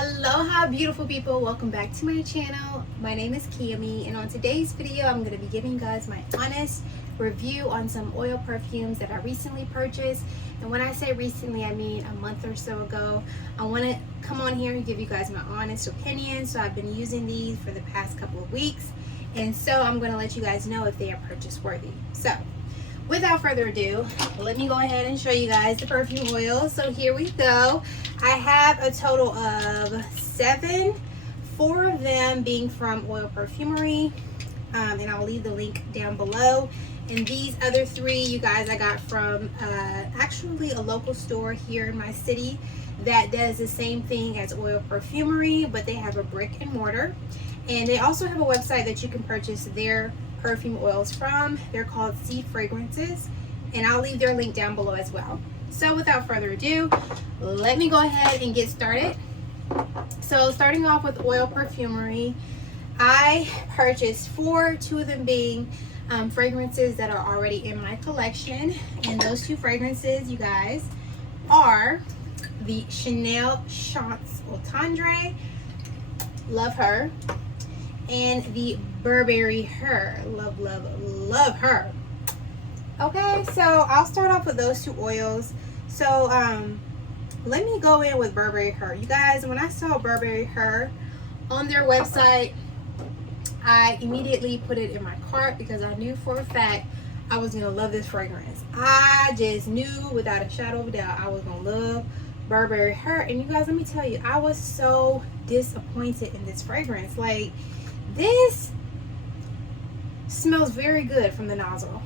Aloha beautiful people, welcome back to my channel. My name is Kiami, and on today's video I'm going to be giving you guys my honest review on some oil perfumes that I recently purchased. And when I say recently, I mean a month or so ago. I want to come on here and give you guys my honest opinion. So I've been using these for the past couple of weeks, and so I'm going to let you guys know if they are purchase worthy. So without further ado, let me go ahead and show you guys the perfume oil. So here we go. I have a total of 7, 4 of them being from Oil Perfumery, and I'll leave the link down below. And these other 3, you guys, I got from actually a local store here in my city that does the same thing as Oil Perfumery, but they have a brick and mortar. And they also have a website that you can purchase their perfume oils from. They're called Ceed Fragrances, and I'll leave their link down below as well. So without further ado, let me go ahead and get started. So starting off with Oil Perfumery, I purchased 4, 2 of them being fragrances that are already in my collection. And those 2 fragrances, you guys, are the Chanel Chance Tendre, love her, and the Burberry Her, love, love, love her. Okay, so I'll start off with those 2 oils. So let me go in with Burberry Her. You guys, when I saw Burberry Her on their website, I immediately put it in my cart because I knew for a fact I was gonna love this fragrance. I just knew without a shadow of a doubt I was gonna love Burberry Her. And you guys, let me tell you, I was so disappointed in this fragrance. Like, this smells very good from the nozzle.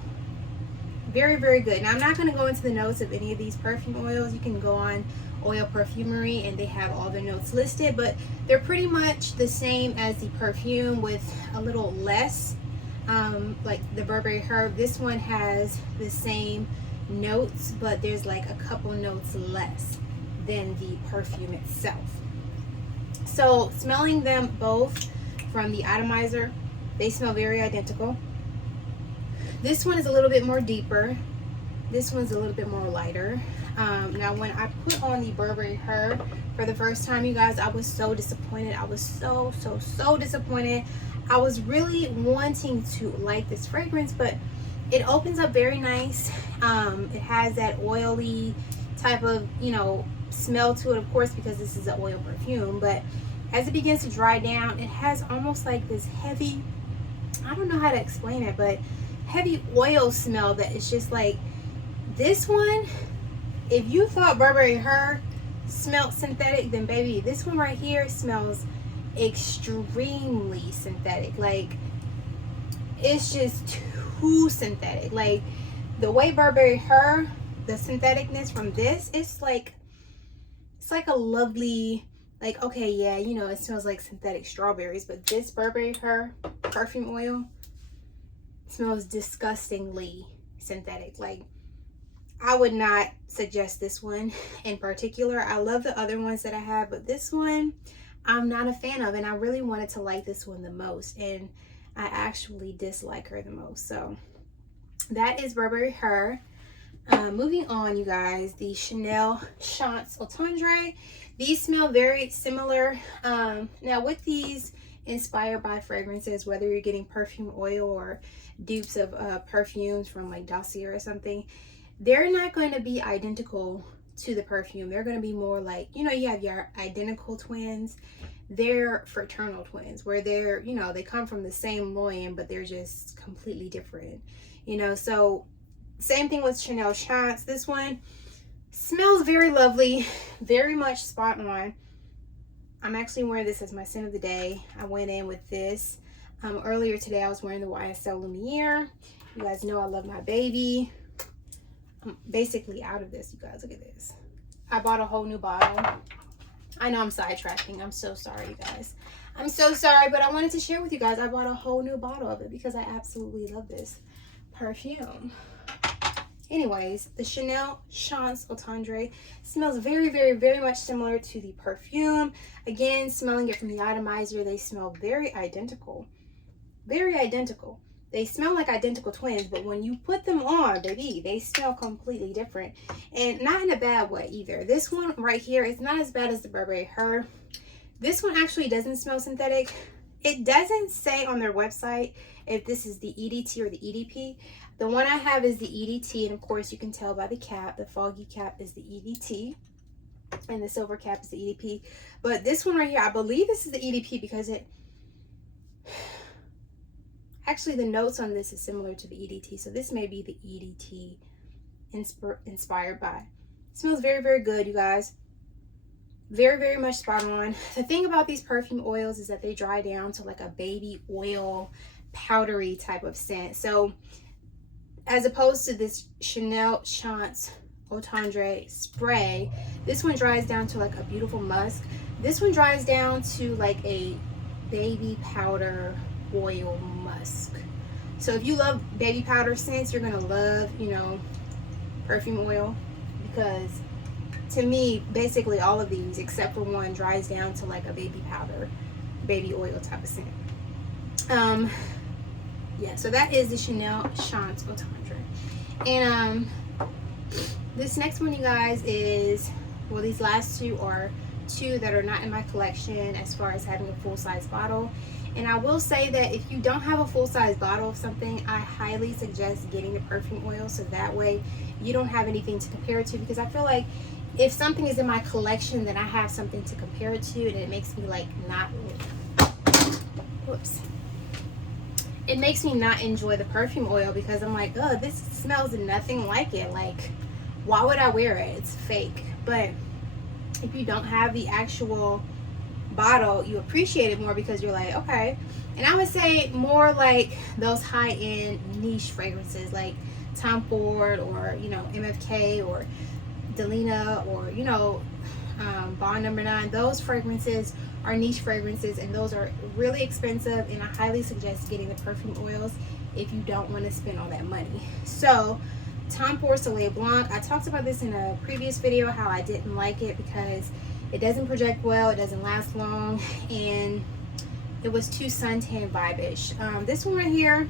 Very, very good. Now, I'm not going to go into the notes of any of these perfume oils. You can go on Oil Perfumery and they have all their notes listed, but they're pretty much the same as the perfume with a little less. Like the Burberry Herb, this one has the same notes, but there's like a couple notes less than the perfume itself. So smelling them both from the atomizer, they smell very identical. This one is a little bit more deeper. This one's a little bit more lighter. Now, when I put on the Burberry Her for the first time, you guys, I was so disappointed. I was so disappointed. I was really wanting to like this fragrance, but it opens up very nice. It has that oily type of, smell to it, of course, because this is an oil perfume. But as it begins to dry down, it has almost like this heavy, I don't know how to explain it, but heavy oil smell that is just like this one. If you thought Burberry Her smelled synthetic, then baby, this one right here smells extremely synthetic. Like, it's just too synthetic. Like, the way Burberry Her, the syntheticness from this, it's like a lovely, like, okay, yeah, it smells like synthetic strawberries, but this Burberry Her perfume oil smells disgustingly synthetic. Like, I would not suggest this one in particular. I love the other ones that I have, but this one I'm not a fan of, and I really wanted to like this one the most, and I actually dislike her the most. So that is Burberry Her. Moving on, you guys, the Chanel Chance Tendre. These smell very similar. Now, with these inspired by fragrances, whether you're getting perfume oil or dupes of perfumes from like Dossier or something, they're not going to be identical to the perfume. They're going to be more like, you have your identical twins. They're fraternal twins, where they're, they come from the same loin, but they're just completely different, so same thing with Chanel Chance. This one smells very lovely, very much spot on. I'm actually wearing this as my scent of the day. I went in with this. Earlier today, I was wearing the YSL Lumiere. You guys know I love my baby. I'm basically out of this, you guys. Look at this. I bought a whole new bottle. I know I'm sidetracking. I'm so sorry, you guys. I'm so sorry, but I wanted to share with you guys. I bought a whole new bottle of it because I absolutely love this perfume. Anyways, the Chanel Chance Tendre smells very, very, very much similar to the perfume. Again, smelling it from the atomizer, they smell very identical. Very identical. They smell like identical twins, but when you put them on, baby, they smell completely different. And not in a bad way either. This one right here is not as bad as the Burberry Her. This one actually doesn't smell synthetic. It doesn't say on their website if this is the EDT or the EDP. The one I have is the EDT, and of course you can tell by the cap. The foggy cap is the EDT, and the silver cap is the EDP. But this one right here, I believe this is the EDP because it actually, the notes on this is similar to the EDT, so this may be the EDT inspired by. It smells very, very good, you guys. Very, very much spot on. The thing about these perfume oils is that they dry down to like a baby oil, powdery type of scent. So as opposed to this Chanel Chance Eau Tendre spray, this one dries down to like a beautiful musk. This one dries down to like a baby powder oil musk. So if you love baby powder scents, you're gonna love, you know, perfume oil, because to me, basically all of these except for one dries down to like a baby powder, baby oil type of scent. Yeah, so that is the Chanel Chance Eau Tendre. And this next one, you guys, is, well, these last two are two that are not in my collection as far as having a full-size bottle. And I will say that if you don't have a full-size bottle of something, I highly suggest getting the perfume oil, so that way you don't have anything to compare it to, because I feel like if something is in my collection, then I have something to compare it to, and it makes me like not, whoops, it makes me not enjoy the perfume oil, because I'm like, oh, this smells nothing like it. Like, why would I wear it? It's fake. But if you don't have the actual bottle, you appreciate it more, because you're like, okay. And I would say more like those high-end niche fragrances like Tom Ford, or, you know, MFK, or Delina, or, you know, Bond Number 9. Those fragrances are niche fragrances, and those are really expensive, and I highly suggest getting the perfume oils if you don't want to spend all that money. So Tom Ford Soleil Blanc, I talked about this in a previous video, how I didn't like it because it doesn't project well, it doesn't last long, and it was too suntan vibe-ish. This one right here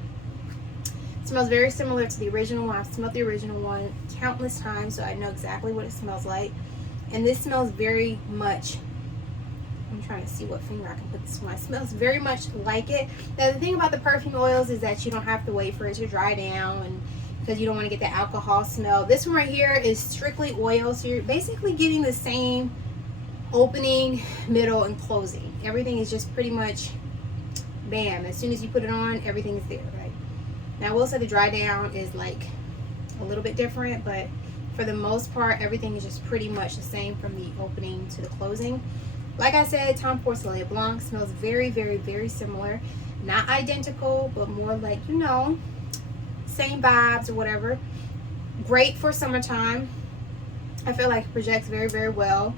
smells very similar to the original one. I've smelled the original one countless times, so I know exactly what it smells like. And this smells very much, I'm trying to see what finger I can put this one. It smells very much like it. Now the thing about the perfume oils is that you don't have to wait for it to dry down, and because you don't want to get the alcohol smell. This one right here is strictly oil, so you're basically getting the same opening, middle, and closing. Everything is just pretty much bam. As soon as you put it on, everything is there, right? Now I will say the dry down is like a little bit different, but for the most part, everything is just pretty much the same from the opening to the closing. Like I said, Tom Ford Soleil Blanc smells very, very, very similar. Not identical, but more like, you know, same vibes or whatever. Great for summertime. I feel like it projects very, very well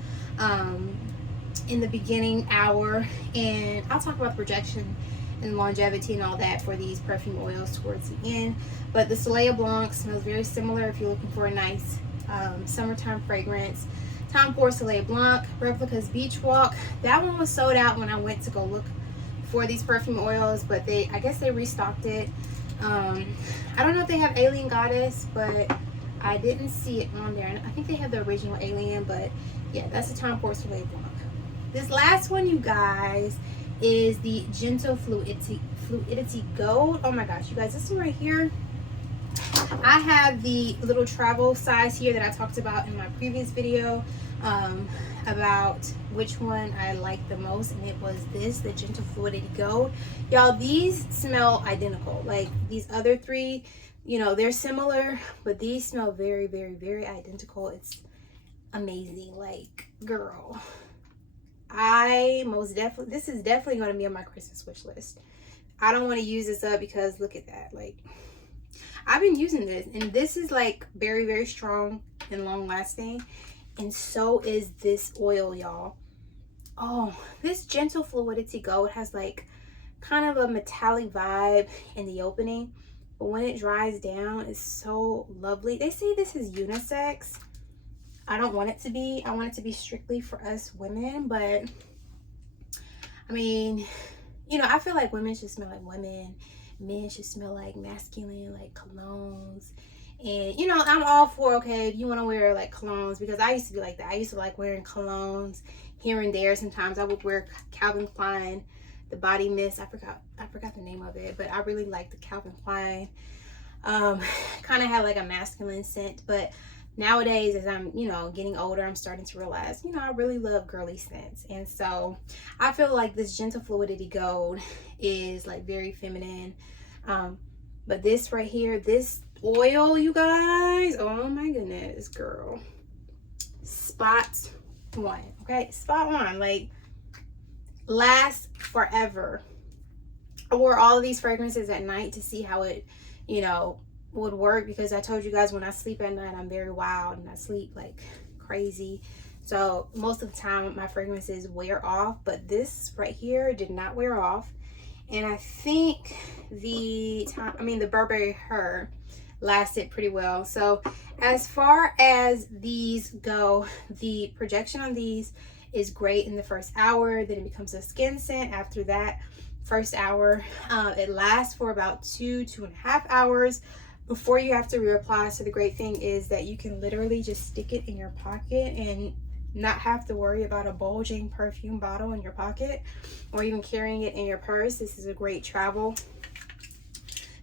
in the beginning hour. And I'll talk about projection and longevity and all that for these perfume oils towards the end. But the Soleil Blanc smells very similar if you're looking for a nice summertime fragrance. Tom Ford Soleil Blanc Replicas Beach Walk, that one was sold out when I went to go look for these perfume oils, but I guess they restocked it. I don't know if they have Alien Goddess, but I didn't see it on there. I think they have the original Alien, but yeah, that's the Tom Ford Soleil Blanc. This last one, you guys, is the Gentle Fluidity Gold. Oh my gosh, you guys, this one right here, I have the little travel size here that I talked about in my previous video about which one I like the most, and it was this, the Gentle Fluidity Gold. Y'all, these smell identical. Like these other three, you know, they're similar, but these smell very, very, very identical. It's amazing. Like, girl, this is definitely going to be on my Christmas wish list. I don't want to use this up because look at that. Like, I've been using this, and this is like very, very strong and long lasting, and so is this oil, y'all. Oh, this Gentle Fluidity Gold has like kind of a metallic vibe in the opening, but when it dries down, it's so lovely. They say this is unisex. I don't want it to be. I want it to be strictly for us women, but I mean, you know, I feel like women should smell like women. Men should smell like masculine, like colognes. And, you know, I'm all for, okay, if you want to wear like colognes, because I used to be like that. I used to like wearing colognes, here and there. Sometimes I would wear Calvin Klein, the body mist. I forgot the name of it, but I really like the Calvin Klein. Kind of had like a masculine scent, but nowadays, as I'm, getting older, I'm starting to realize, I really love girly scents. And so I feel like this Gentle Fluidity Gold is like very feminine. But this right here, this oil, you guys, oh my goodness, girl, spot one. Okay, spot one. Like, lasts forever. I wore all of these fragrances at night to see how it, would work, because I told you guys when I sleep at night, I'm very wild and I sleep like crazy. So most of the time my fragrances wear off, but this right here did not wear off. And I think the Burberry Her lasted pretty well. So as far as these go, the projection on these is great in the first hour, then it becomes a skin scent after that first hour. It lasts for about 2.5 hours before you have to reapply. So the great thing is that you can literally just stick it in your pocket and not have to worry about a bulging perfume bottle in your pocket or even carrying it in your purse. This is a great travel.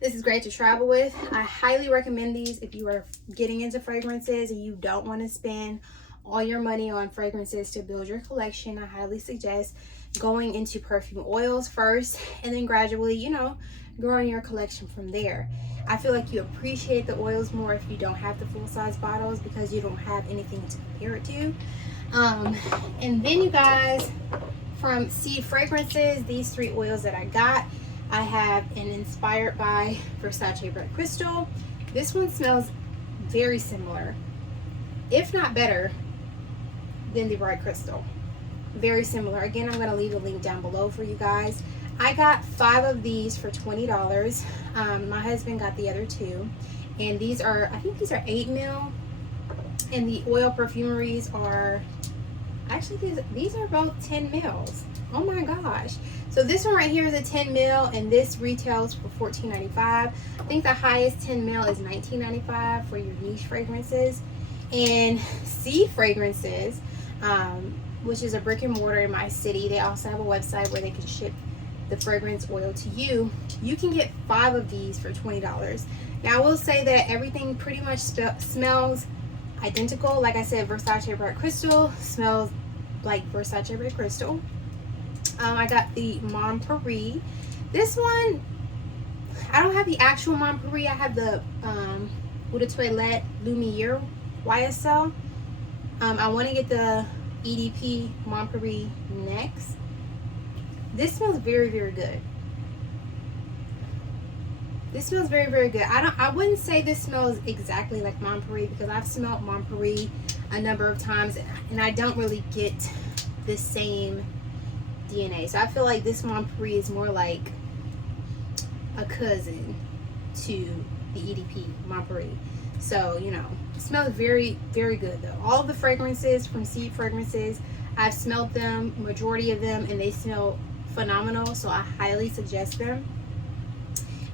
This is great to travel with. I highly recommend these if you are getting into fragrances and you don't want to spend all your money on fragrances to build your collection. I highly suggest going into perfume oils first and then gradually, growing your collection from there. I feel like you appreciate the oils more if you don't have the full-size bottles, because you don't have anything to compare it to. And then you guys, from Ceed Fragrances, these 3 oils that I got, I have an Inspired by Versace Red Crystal. This one smells very similar, if not better, than the Red Crystal. Very similar. Again, I'm going to leave a link down below for you guys. I got 5 of these for $20. My husband got the other 2, and these are, I think these are 8 ml, and the oil perfumeries are actually, these are both 10 mils. Oh my gosh. So this one right here is a 10 mil, and this retails for $14.95. I think the highest 10 mil is $19.95 for your niche fragrances. And Ceed Fragrances, which is a brick and mortar in my city, they also have a website where they can ship the fragrance oil to you. You can get 5 of these for $20. Now I will say that everything pretty much smells identical. Like I said, Versace Red Crystal smells like Versace Red Crystal. I got the Mon Paris. This one, I don't have the actual Mon Paris. I have the Eau de Toilette Lumiere YSL. I want to get the EDP Mon Paris next. This smells very, very good. This smells very, very good. I wouldn't say this smells exactly like Mon Paris, because I've smelled Mon Paris a number of times and I don't really get the same DNA. So I feel like this Mon Paris is more like a cousin to the EDP Mon Paris. So, it smells very, very good though. All of the fragrances from Ceed Fragrances, I've smelled them, majority of them, and they smell phenomenal. So I highly suggest them.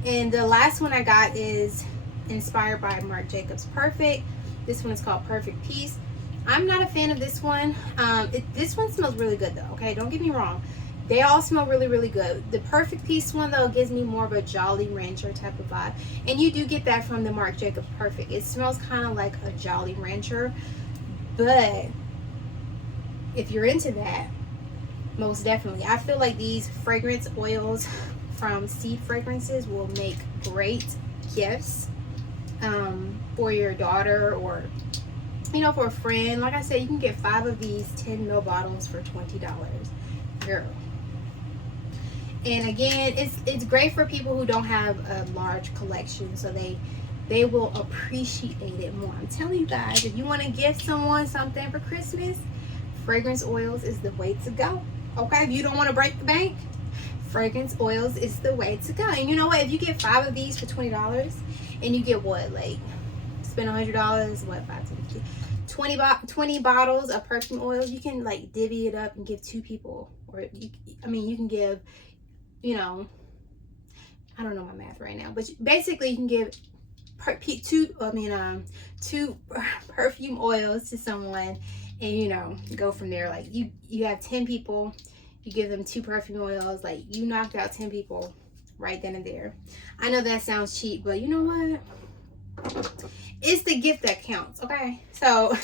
And the last one I got is Inspired by Marc Jacobs Perfect. This one is called Perfect Peace. I'm not a fan of this one. This one smells really good though, okay? Don't get me wrong. They all smell really, really good. The Perfect Peace one though gives me more of a Jolly Rancher type of vibe. And you do get that from the Marc Jacobs Perfect. It smells kind of like a Jolly Rancher. But if you're into that, most definitely. I feel like these fragrance oils from Ceed Fragrances will make great gifts for your daughter, or for a friend. Like I said, you can get 5 of these 10 ml bottles for $20. Girl. And again, it's great for people who don't have a large collection, so they will appreciate it more. I'm telling you guys, if you want to gift someone something for Christmas, fragrance oils is the way to go. Okay, if you don't want to break the bank, fragrance oils is the way to go. And you know what? If you get 5 of these for $20, and you get what, like, spend $100, what, 5, 10, 20 bottles of perfume oils, you can like divvy it up and give 2 people, or you can give, I don't know my math right now, but basically you can give 2 perfume oils to someone, and you know, go from there. Like you have 10 people, you give them 2 perfume oils, like you knocked out 10 people right then and there. I know that sounds cheap, but you know what? It's the gift that counts, okay? So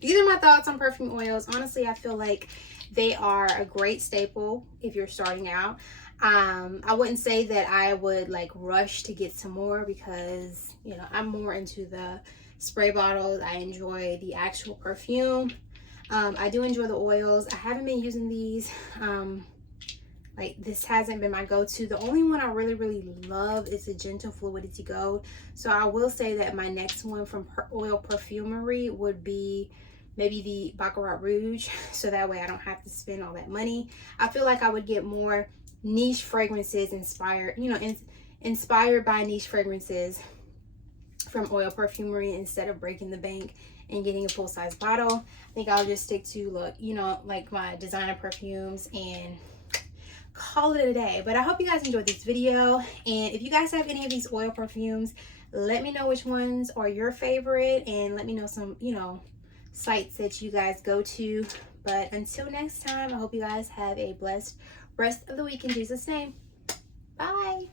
these are my thoughts on perfume oils. Honestly, I feel like they are a great staple if you're starting out. I wouldn't say that I would like rush to get some more, because you know, I'm more into the spray bottles. I enjoy the actual perfume. I do enjoy the oils. I haven't been using these. Like this hasn't been my go-to. The only one I really love is the Gentle Fluidity Gold. So I will say that my next one from Oil Perfumery would be maybe the Baccarat Rouge, so that way I don't have to spend all that money. I feel like I would get more niche fragrances inspired, you know, inspired by niche fragrances from Oil Perfumery, instead of breaking the bank and getting a full-size bottle. I think I'll just stick to, look, you know, like my designer perfumes and call it a day. But I hope you guys enjoyed this video, and if you guys have any of these oil perfumes, let me know which ones are your favorite, and let me know some, you know, sites that you guys go to. But until next time, I hope you guys have a blessed rest of the week in Jesus' name. Bye.